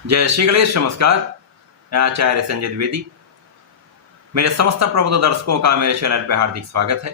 जय श्री गणेश। नमस्कार, मैं आचार्य संजय द्विवेदी। मेरे समस्त प्रबुद्ध दर्शकों का मेरे चैनल पर हार्दिक स्वागत है।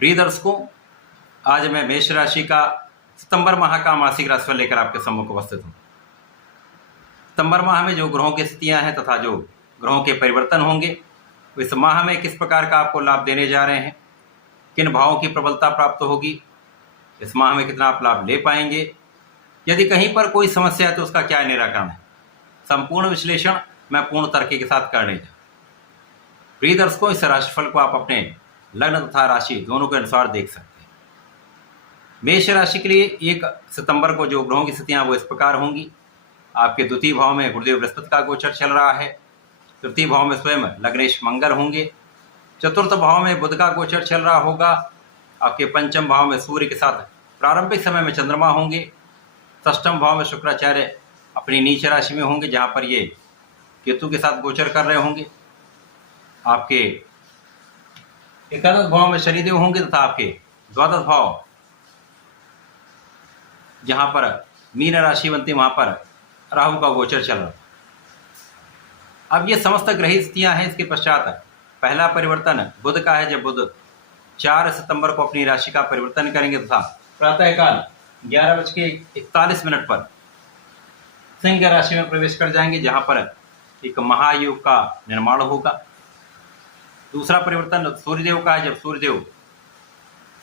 प्रिय दर्शकों, आज मैं मेष राशि का सितंबर माह का मासिक राशिफल लेकर आपके सम्मुख उपस्थित हूँ। सितंबर माह में जो ग्रहों की स्थितियां हैं तथा जो ग्रहों के परिवर्तन होंगे, इस माह में किस प्रकार का आपको लाभ देने जा रहे हैं, किन भावों की प्रबलता प्राप्त होगी, इस माह में कितना आप लाभ ले पाएंगे, यदि कहीं पर कोई समस्या है तो उसका क्या निराकरण है, संपूर्ण विश्लेषण मैं पूर्ण तर्क के साथ करने जा। प्रिय दर्शकों, इस राशिफल को आप अपने लग्न तथा राशि दोनों के अनुसार देख सकते हैं। मेष राशि के लिए 1 सितंबर को जो ग्रहों की स्थितियां वो इस प्रकार होंगी। आपके द्वितीय भाव में गुरुदेव बृहस्पति का गोचर चल रहा है। तृतीय भाव में स्वयं लग्नेश मंगल होंगे। चतुर्थ भाव में बुध का गोचर चल रहा होगा। आपके पंचम भाव में सूर्य के साथ प्रारंभिक समय में चंद्रमा होंगे। षष्ठम भाव में शुक्राचार्य अपनी नीच राशि में होंगे, जहां पर ये केतु के साथ गोचर कर रहे होंगे। आपके एकादश भाव में शनिदेव होंगे तथा आपके द्वादश भाव जहां पर मीन राशि बनती वहां पर राहु का गोचर चल रहा। अब ये समस्त ग्रही स्थितियां हैं। इसके पश्चात पहला परिवर्तन बुध का है, जब बुध 4 सितंबर को अपनी राशि का परिवर्तन करेंगे तथा प्रातःकाल 11:41 पर सिंह राशि में प्रवेश कर जाएंगे, जहां पर एक महायोग का निर्माण होगा। दूसरा परिवर्तन सूर्यदेव का है, जब सूर्यदेव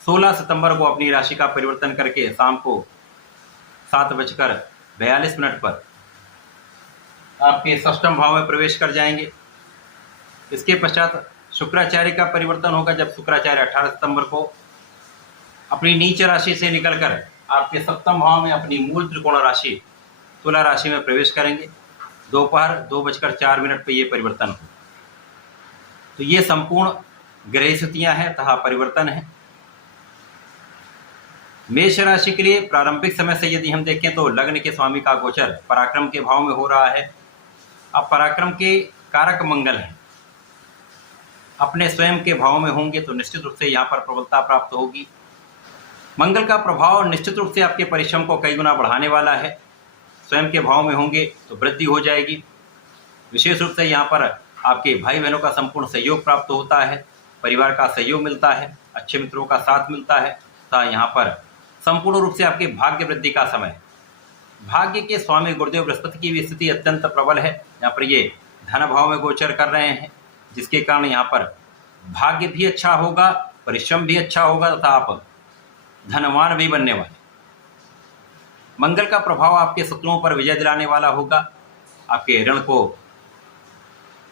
16 सितंबर को अपनी राशि का परिवर्तन करके शाम को 7:42 पर आपके षष्ठम भाव में प्रवेश कर जाएंगे। इसके पश्चात शुक्राचार्य का परिवर्तन होगा, जब शुक्राचार्य 18 सितंबर को अपनी नीच राशि से निकलकर आपके सप्तम भाव में अपनी मूल त्रिकोण राशि तुला राशि में प्रवेश करेंगे। दोपहर 2:04 पर यह परिवर्तन हो। तो ये संपूर्ण ग्रह स्थितियां हैं तथा परिवर्तन है। मेष राशि के लिए प्रारंभिक समय से यदि हम देखें तो लग्न के स्वामी का गोचर पराक्रम के भाव में हो रहा है। अब पराक्रम के कारक मंगल हैं, अपने स्वयं के भाव में होंगे तो निश्चित रूप से यहाँ पर प्रबलता प्राप्त होगी। मंगल का प्रभाव निश्चित रूप से आपके परिश्रम को कई गुना बढ़ाने वाला है। स्वयं के भाव में होंगे तो वृद्धि हो जाएगी। विशेष रूप से यहाँ पर आपके भाई बहनों का संपूर्ण सहयोग प्राप्त होता है, परिवार का सहयोग मिलता है, अच्छे मित्रों का साथ मिलता है तथा यहाँ पर संपूर्ण रूप से आपके भाग्य वृद्धि का समय। भाग्य के स्वामी गुरुदेव बृहस्पति की भी स्थिति अत्यंत प्रबल है। यहाँ पर ये धन भाव में गोचर कर रहे हैं, जिसके कारण यहाँ पर भाग्य भी अच्छा होगा, परिश्रम भी अच्छा होगा तथा आप धनवान भी बनने वाले। मंगल का प्रभाव आपके शत्रुओं पर विजय दिलाने वाला होगा, आपके ऋण को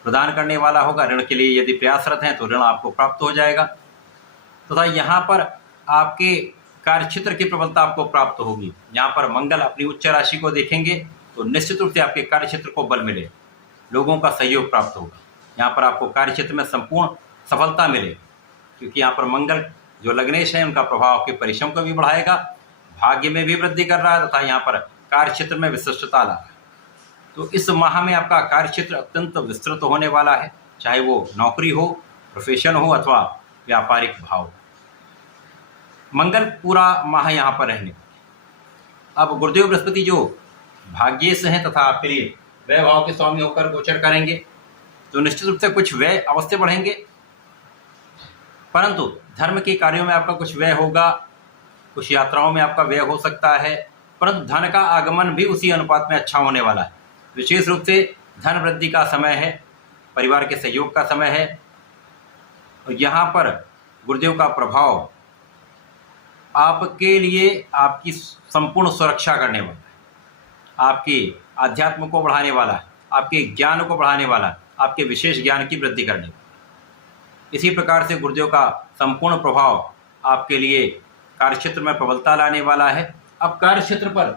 प्रदान करने वाला होगा। ऋण के लिए यदि प्रयासरत हैं तो ऋण आपको प्राप्त हो जाएगा तथा यहाँ पर आपके कार्यक्षेत्र की प्रबलता आपको प्राप्त होगी। यहाँ पर मंगल अपनी उच्च राशि को देखेंगे तो निश्चित रूप से आपके कार्यक्षेत्र को बल मिले, लोगों का सहयोग प्राप्त होगा। यहाँ पर आपको कार्यक्षेत्र में संपूर्ण सफलता मिले, क्योंकि यहाँ पर मंगल जो लग्नेश है उनका प्रभाव आपके परिश्रम को भी बढ़ाएगा, भाग्य में भी वृद्धि कर रहा है तथा यहाँ पर कार्यक्षेत्र में विशिष्टता ला रहा है। तो इस माह में आपका कार्यक्षेत्र अत्यंत विस्तृत होने वाला है, चाहे वो नौकरी हो, प्रोफेशन हो अथवा व्यापारिक भाव। मंगल पूरा माह यहाँ पर रहने। अब गुरुदेव बृहस्पति जो भाग्येश हैं तथा आपके लिए व्यय भाव के स्वामी होकर गोचर करेंगे, तो निश्चित रूप से कुछ व्यय अवश्य बढ़ेंगे, परंतु धर्म के कार्यों में आपका कुछ व्यय होगा, कुछ यात्राओं में आपका व्यय हो सकता है, परंतु धन का आगमन भी उसी अनुपात में अच्छा होने वाला है। विशेष रूप से धन वृद्धि का समय है, परिवार के सहयोग का समय है और यहाँ पर गुरुदेव का प्रभाव आपके लिए आपकी संपूर्ण सुरक्षा करने वाला है, आपके आध्यात्म को बढ़ाने वाला है, आपके ज्ञान को बढ़ाने वाला है, आपके विशेष ज्ञान की वृद्धि करने वाला। इसी प्रकार से गुरुदेव का संपूर्ण प्रभाव आपके लिए कार्यक्षेत्र में प्रबलता लाने वाला है। अब कार्यक्षेत्र पर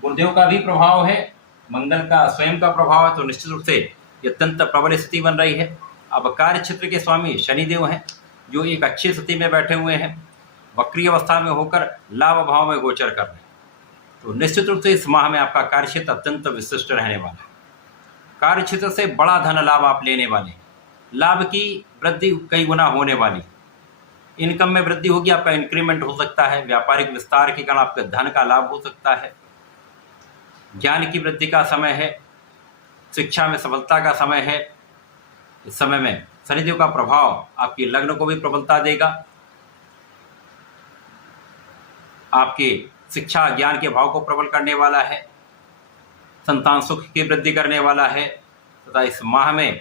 गुरुदेव का भी प्रभाव है, मंगल का स्वयं का प्रभाव है, तो निश्चित रूप से अत्यंत प्रबल स्थिति बन रही है। अब कार्यक्षेत्र के स्वामी शनिदेव हैं, जो एक अच्छी स्थिति में बैठे हुए हैं, वक्री अवस्था में होकर लाभ भाव में गोचर कर रहे हैं। तो निश्चित रूप से इस माह में आपका कार्यक्षेत्र अत्यंत विशिष्ट रहने वाला है। कार्यक्षेत्र से बड़ा धन लाभ आप लेने वाले हैं, लाभ की वृद्धि कई गुना होने वाली। इनकम में वृद्धि होगी, आपका इंक्रीमेंट हो सकता है, व्यापारिक विस्तार के कारण आपके धन का लाभ हो सकता है। ज्ञान की वृद्धि का समय है, शिक्षा में सफलता का समय है। इस समय में शनिदेव का प्रभाव आपके लग्न को भी प्रबलता देगा, आपके शिक्षा ज्ञान के भाव को प्रबल करने वाला है, संतान सुख की वृद्धि करने वाला है तथा इस माह में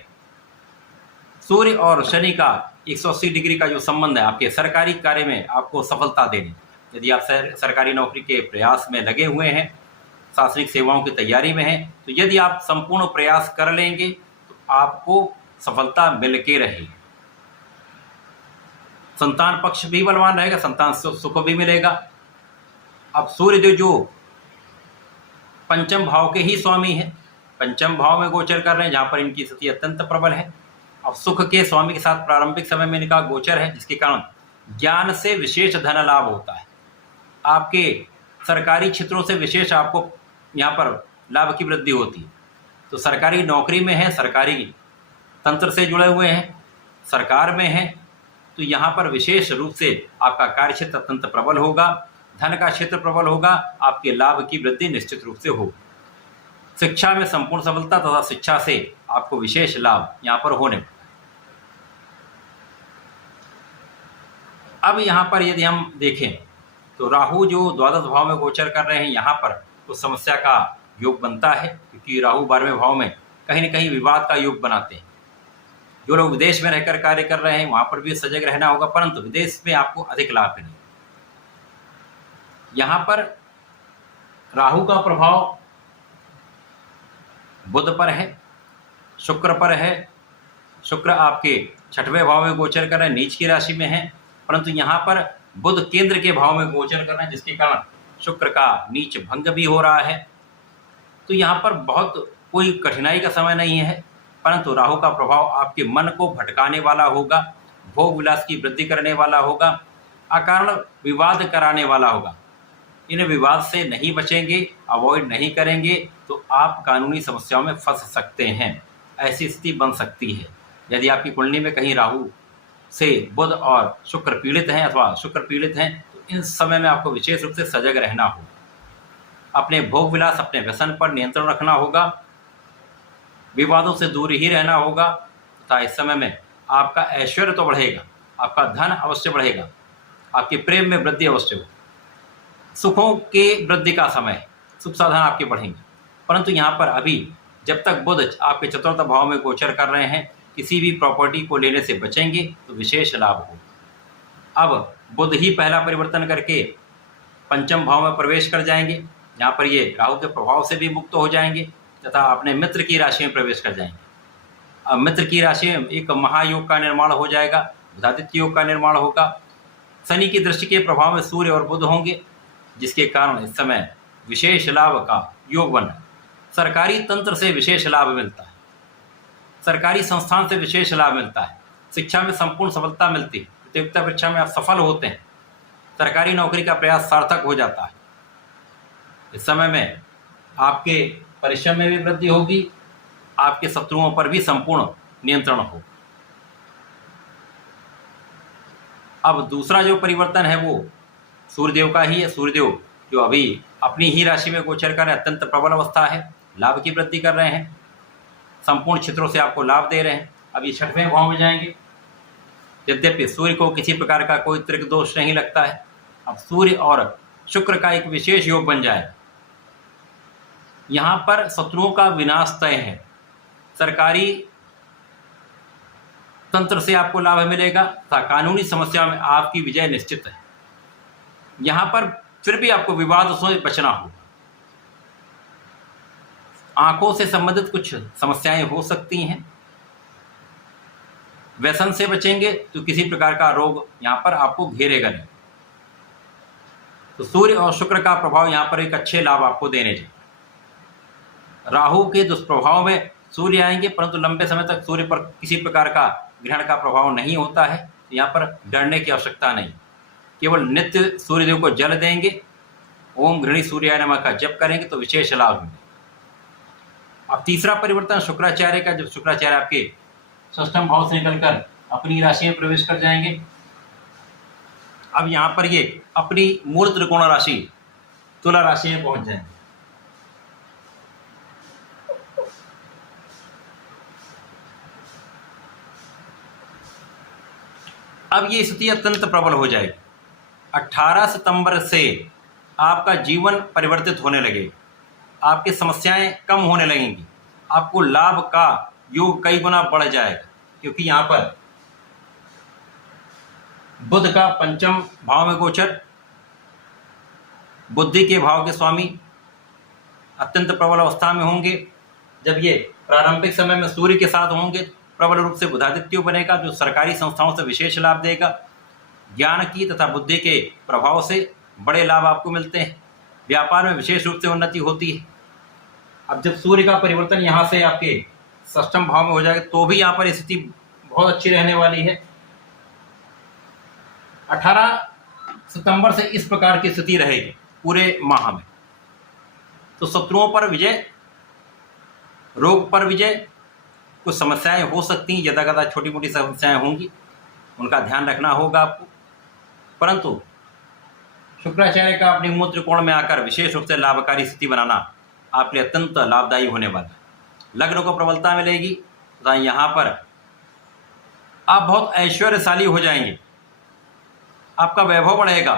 सूर्य और शनि का 180 डिग्री का जो संबंध है आपके सरकारी कार्य में आपको सफलता देने। यदि आप सरकारी नौकरी के प्रयास में लगे हुए हैं, शासनिक सेवाओं की तैयारी में हैं, तो यदि आप संपूर्ण प्रयास कर लेंगे तो आपको सफलता मिल के रहेगी। संतान पक्ष भी बलवान रहेगा, संतान सुख भी मिलेगा। अब सूर्यदेव जो पंचम भाव के ही स्वामी हैं, पंचम भाव में गोचर कर रहे हैं, जहाँ पर इनकी स्थिति अत्यंत प्रबल है। अब सुख के स्वामी के साथ प्रारंभिक समय में इनका गोचर है, जिसके कारण ज्ञान से विशेष धन लाभ होता है। आपके सरकारी क्षेत्रों से विशेष आपको यहाँ पर लाभ की वृद्धि होती है। तो सरकारी नौकरी में है, सरकारी तंत्र से जुड़े हुए हैं, सरकार में है, तो यहाँ पर विशेष रूप से आपका कार्य क्षेत्र अत्यंत प्रबल होगा, धन का क्षेत्र प्रबल होगा, आपके लाभ की वृद्धि निश्चित रूप से होगी। शिक्षा में संपूर्ण सफलता तथा शिक्षा से आपको विशेष लाभ यहाँ पर होने। अब यहाँ पर यदि हम देखें तो राहु जो द्वादश भाव में गोचर कर रहे हैं, यहाँ पर तो समस्या का योग बनता है, क्योंकि राहु 12वें भाव में कहीं न कहीं विवाद का योग बनाते हैं। जो लोग विदेश में रहकर कार्य कर रहे हैं वहाँ पर भी सजग रहना होगा, परंतु विदेश में आपको अधिक लाभ मिलेगा। यहाँ पर राहु का प्रभाव बुध पर है, शुक्र पर है। शुक्र आपके 6वें भाव में गोचर कर रहे हैं, नीच की राशि में है, परंतु यहाँ पर बुध केंद्र के भाव में गोचर कर रहे हैं, जिसके कारण शुक्र का नीच भंग भी हो रहा है। तो यहाँ पर बहुत कोई कठिनाई का समय नहीं है, परंतु राहु का प्रभाव आपके मन को भटकाने वाला होगा, भोग विलास की वृद्धि करने वाला होगा, अकारण विवाद कराने वाला होगा। इन विवाद से नहीं बचेंगे, अवॉइड नहीं करेंगे तो आप कानूनी समस्याओं में फंस सकते हैं। ऐसी स्थिति बन सकती है यदि आपकी कुंडली में कहीं राहु से बुध और शुक्र पीड़ित हैं अथवा शुक्र पीड़ित हैं, तो इन समय में आपको विशेष रूप से सजग रहना होगा। अपने भोग विलास, अपने व्यसन पर नियंत्रण रखना होगा, विवादों से दूर ही रहना होगा तथा इस समय में आपका ऐश्वर्य तो बढ़ेगा, आपका धन अवश्य बढ़ेगा, आपके प्रेम में वृद्धि अवश्य हो, सुखों के वृद्धि का समय है, सुख साधन आपके बढ़ेंगे। परंतु यहाँ पर अभी जब तक बुध आपके चतुर्थ भाव में गोचर कर रहे हैं, किसी भी प्रॉपर्टी को लेने से बचेंगे तो विशेष लाभ होगा। अब बुध ही पहला परिवर्तन करके पंचम भाव में प्रवेश कर जाएंगे, यहाँ पर ये राहु के प्रभाव से भी मुक्त हो जाएंगे तथा अपने मित्र की राशि में प्रवेश कर जाएंगे। अब मित्र की राशि में एक महायोग का निर्माण हो जाएगा, बुधादित्य योग का निर्माण होगा। शनि की दृष्टि के प्रभाव में सूर्य और बुध होंगे, जिसके कारण इस समय विशेष लाभ का योग बन रहा है। सरकारी तंत्र से विशेष लाभ मिलता है, सरकारी संस्थान से विशेष लाभ मिलता है, शिक्षा में संपूर्ण सफलता मिलती है, प्रतियोगिता परीक्षा में आप सफल होते हैं, सरकारी नौकरी का प्रयास सार्थक हो जाता है। इस समय में आपके परिश्रम में भी वृद्धि होगी, आपके शत्रुओं पर भी संपूर्ण नियंत्रण हो। अब दूसरा जो परिवर्तन है वो सूर्यदेव का ही है। सूर्यदेव जो अभी अपनी ही राशि में गोचर कर रहे हैं, अत्यंत प्रबल अवस्था है, लाभ की वृद्धि कर रहे हैं, संपूर्ण क्षेत्रों से आपको लाभ दे रहे हैं। अब ये 6वें भाव में जाएंगे। यद्यपि सूर्य को किसी प्रकार का कोई त्रिक दोष नहीं लगता है, अब सूर्य और शुक्र का एक विशेष योग बन जाए। यहाँ पर शत्रुओं का विनाश तय है, सरकारी तंत्र से आपको लाभ मिलेगा तथा कानूनी समस्या में आपकी विजय निश्चित है। यहाँ पर फिर भी आपको विवाद से बचना होगा, आंखों से संबंधित कुछ समस्याएं हो सकती हैं, व्यसन से बचेंगे तो किसी प्रकार का रोग यहाँ पर आपको घेरेगा नहीं। तो सूर्य और शुक्र का प्रभाव यहाँ पर एक अच्छे लाभ आपको देने चाहिए। राहु के दुष्प्रभाव में सूर्य आएंगे, परंतु लंबे समय तक सूर्य पर किसी प्रकार का ग्रहण का प्रभाव नहीं होता है, तो यहाँ पर डरने की आवश्यकता नहीं। केवल नित्य सूर्यदेव को जल देंगे, ओम घृणी सूर्याय नमः का जप करेंगे तो विशेष लाभ मिलेगा। अब तीसरा परिवर्तन शुक्राचार्य का, जब शुक्राचार्य आपके 6वें भाव से निकलकर अपनी राशि में प्रवेश कर जाएंगे। अब यहाँ पर ये अपनी मूल त्रिकोण राशि तुला राशि में पहुंच जाएंगे। अब ये स्थिति अत्यंत प्रबल हो जाएगी। 18 सितंबर से आपका जीवन परिवर्तित होने लगेगा, आपकी समस्याएं कम होने लगेंगी, आपको लाभ का योग कई गुना बढ़ जाएगा, क्योंकि यहाँ पर बुध का पंचम भाव में गोचर, बुद्धि के भाव के स्वामी अत्यंत प्रबल अवस्था में होंगे। जब ये प्रारंभिक समय में सूर्य के साथ होंगे, प्रबल रूप से बुधादित्य बनेगा, जो सरकारी संस्थाओं से विशेष लाभ देगा। ज्ञान की तथा बुद्धि के प्रभाव से बड़े लाभ आपको मिलते हैं, व्यापार में विशेष रूप से उन्नति होती है। अब जब सूर्य का परिवर्तन यहाँ से आपके षष्ठम भाव में हो जाएगा, तो भी यहाँ पर स्थिति बहुत अच्छी रहने वाली है। 18 सितंबर से इस प्रकार की स्थिति रहेगी पूरे माह में। तो शत्रुओं पर विजय, रोग पर विजय, कुछ समस्याएं हो सकती हैं, यदाकदा छोटी मोटी समस्याएं होंगी, उनका ध्यान रखना होगा आपको। परंतु शुक्राचार्य का अपनी मूल त्रिकोण में आकर विशेष रूप से लाभकारी स्थिति बनाना आपके लिए अत्यंत लाभदायी होने वाला है। लग्न को प्रबलता मिलेगी तथा यहाँ पर आप बहुत ऐश्वर्यशाली हो जाएंगे, आपका वैभव बढ़ेगा,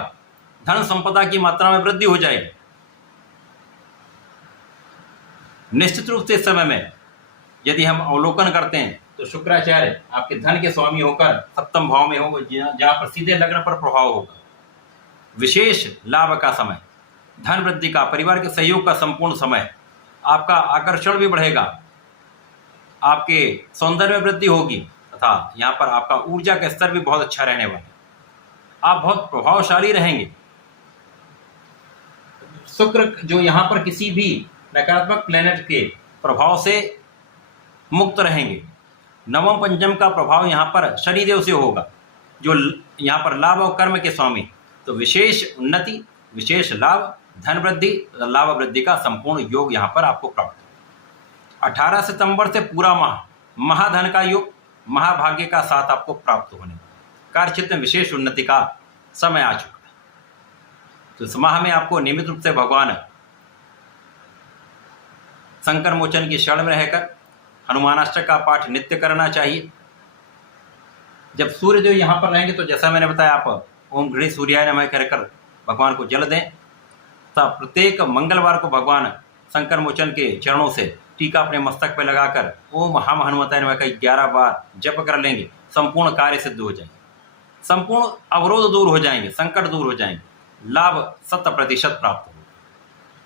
धन संपदा की मात्रा में वृद्धि हो जाएगी। निश्चित रूप से इस समय में यदि हम अवलोकन करते हैं तो शुक्राचार्य आपके धन के स्वामी होकर सप्तम भाव में होंगे, जहाँ पर सीधे लग्न पर प्रभाव होगा। विशेष लाभ का समय, धन वृद्धि का, परिवार के सहयोग का संपूर्ण समय, आपका आकर्षण भी बढ़ेगा, आपके सौंदर्य में वृद्धि होगी तथा यहाँ पर आपका ऊर्जा का स्तर भी बहुत अच्छा रहने वाला है। आप बहुत प्रभावशाली रहेंगे। शुक्र जो यहाँ पर किसी भी नकारात्मक प्लेनेट के प्रभाव से मुक्त रहेंगे। नवम पंचम का प्रभाव यहाँ पर शनिदेव से होगा, जो यहाँ पर लाभ और कर्म के स्वामी। तो विशेष उन्नति, विशेष लाभ, धन वृद्धि, लाभ वृद्धि का संपूर्ण योग यहाँ पर आपको प्राप्त हो। 18 सितंबर से पूरा माह महाधन का योग, महाभाग्य का साथ आपको प्राप्त होने, कार्यक्षेत्र में विशेष उन्नति का समय आ चुका है। तो इस माह में आपको नियमित रूप से भगवान संकर मोचन की शरण में रहकर हनुमानाष्टक का पाठ नित्य करना चाहिए। जब सूर्य जो यहाँ पर रहेंगे तो जैसा मैंने बताया, आप ओम गणेश सूर्याय नमः कहकर भगवान को जल दें तथा प्रत्येक मंगलवार को भगवान संकर मोचन के चरणों से टीका अपने मस्तक पर लगाकर ओम हम हनुमताय नमः का 11 बार जप कर लेंगे, संपूर्ण कार्य सिद्ध हो जाएंगे, संपूर्ण अवरोध दूर हो जाएंगे, संकट दूर हो जाएंगे, लाभ 100% प्राप्त होगा।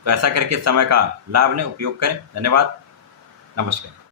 तो ऐसा करके समय का लाभ लें, उपयोग करें। धन्यवाद, नमस्कार।